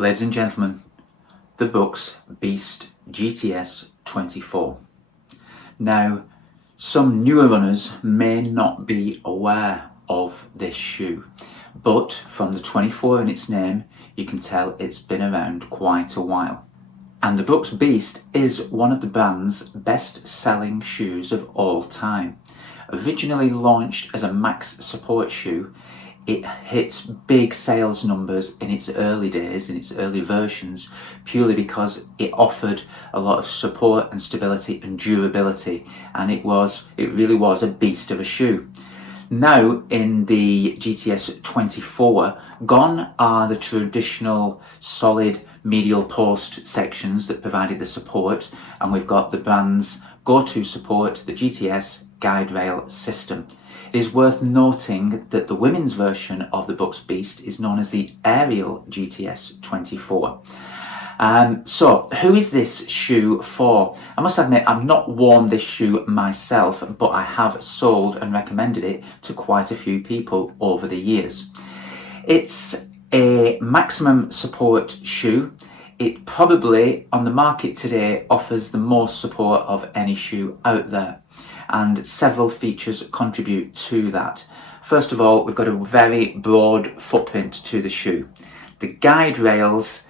Ladies and gentlemen, the Brooks Beast GTS 24. Now, some newer runners may not be aware of this shoe, but from the 24 in its name, you can tell it's been around quite a while. And the Brooks Beast is one of the brand's best-selling shoes of all time. Originally launched as a max support shoe, it hits big sales numbers in its early days, in its early versions, purely because it offered a lot of support and stability and durability, and it really was a beast of a shoe. Now in the GTS 24, gone are the traditional solid medial post sections that provided the support, and we've got the brand's go-to support, the GTS guide rail system. It is worth noting that the women's version of the Brooks Beast is known as the Aerial GTS 24. So who is this shoe for? I must admit I've not worn this shoe myself, but I have sold and recommended it to quite a few people over the years. It's a maximum support shoe. It probably on the market today offers the most support of any shoe out there, and several features contribute to that. First of all, we've got a very broad footprint to the shoe. The guide rails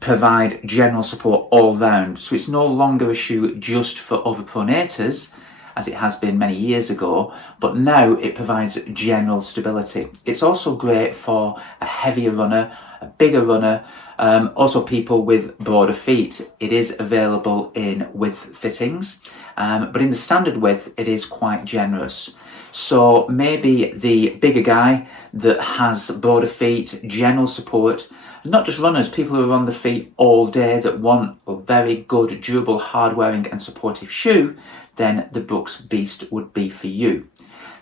provide general support all round, so it's no longer a shoe just for overpronators, as it has been many years ago, but now it provides general stability. It's also great for a heavier runner, a bigger runner, also people with broader feet. It is available in width fittings, but in the standard width it is quite generous. So maybe the bigger guy that has broader feet, general support, not just runners, people who are on the feet all day that want a very good, durable, hard-wearing and supportive shoe, then the Brooks Beast would be for you.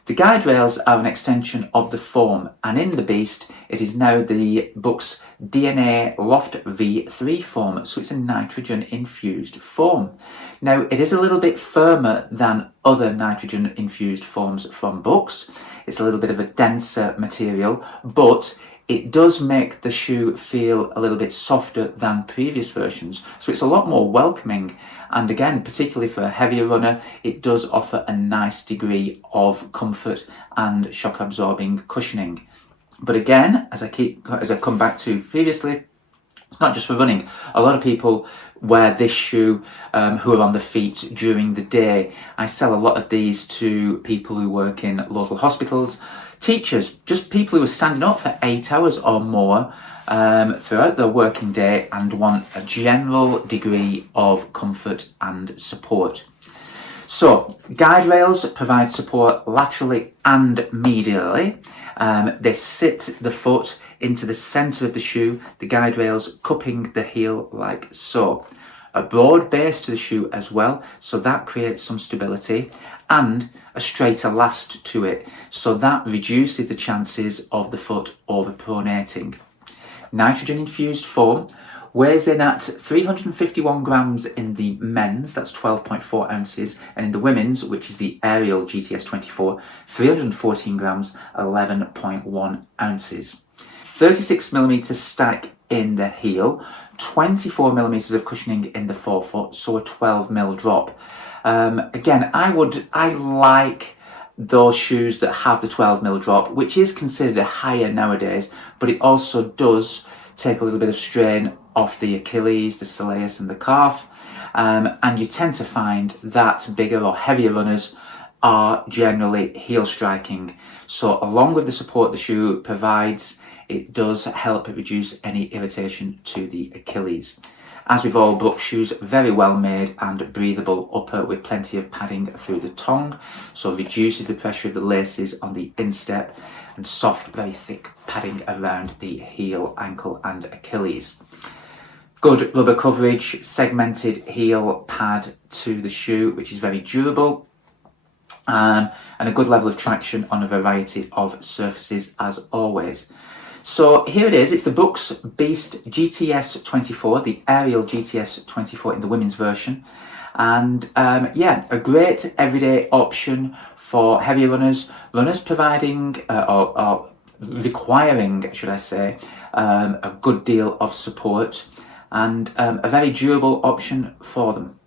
The guide rails are an extension of the foam, and in the Beast it is now the Brooks DNA Loft V3 foam, so it's a nitrogen infused foam. Now it is a little bit firmer than other nitrogen infused foams from Brooks. It's a little bit of a denser material, but it does make the shoe feel a little bit softer than previous versions, so it's a lot more welcoming, and again, particularly for a heavier runner, it does offer a nice degree of comfort and shock absorbing cushioning. But again, as I come back to previously, it's not just for running. A lot of people wear this shoe who are on the feet during the day. I sell a lot of these to people who work in local hospitals, teachers, just people who are standing up for 8 hours or more throughout their working day and want a general degree of comfort and support. So, guide rails provide support laterally and medially. They sit the foot into the centre of the shoe, the guide rails cupping the heel like so. A broad base to the shoe as well, so that creates some stability, and a straighter last to it, so that reduces the chances of the foot overpronating. Nitrogen infused foam weighs in at 351 grams in the men's, that's 12.4 ounces, and in the women's, which is the Aerial GTS 24, 314 grams, 11.1 ounces. 36mm stack in the heel, 24mm of cushioning in the forefoot, so a 12mm drop. Again, I like those shoes that have the 12mm drop, which is considered a higher nowadays, but it also does take a little bit of strain off the Achilles, the soleus and the calf, and you tend to find that bigger or heavier runners are generally heel striking. So along with the support the shoe provides, it does help reduce any irritation to the Achilles. As with all Brooks shoes, very well made and breathable upper with plenty of padding through the tongue, so reduces the pressure of the laces on the instep, and soft, very thick padding around the heel, ankle and Achilles. Good rubber coverage, segmented heel pad to the shoe, which is very durable, and a good level of traction on a variety of surfaces as always. So here it is, it's the Brooks Beast GTS 24, the Aerial GTS 24 in the women's version. And yeah, a great everyday option for heavier runners providing, or requiring, should I say, a good deal of support, and a very durable option for them.